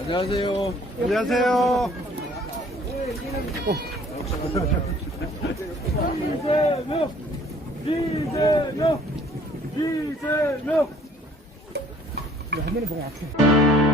안녕하세요. 안녕하세요. 이재명 이재명 이재명 화면에 보고 앞에.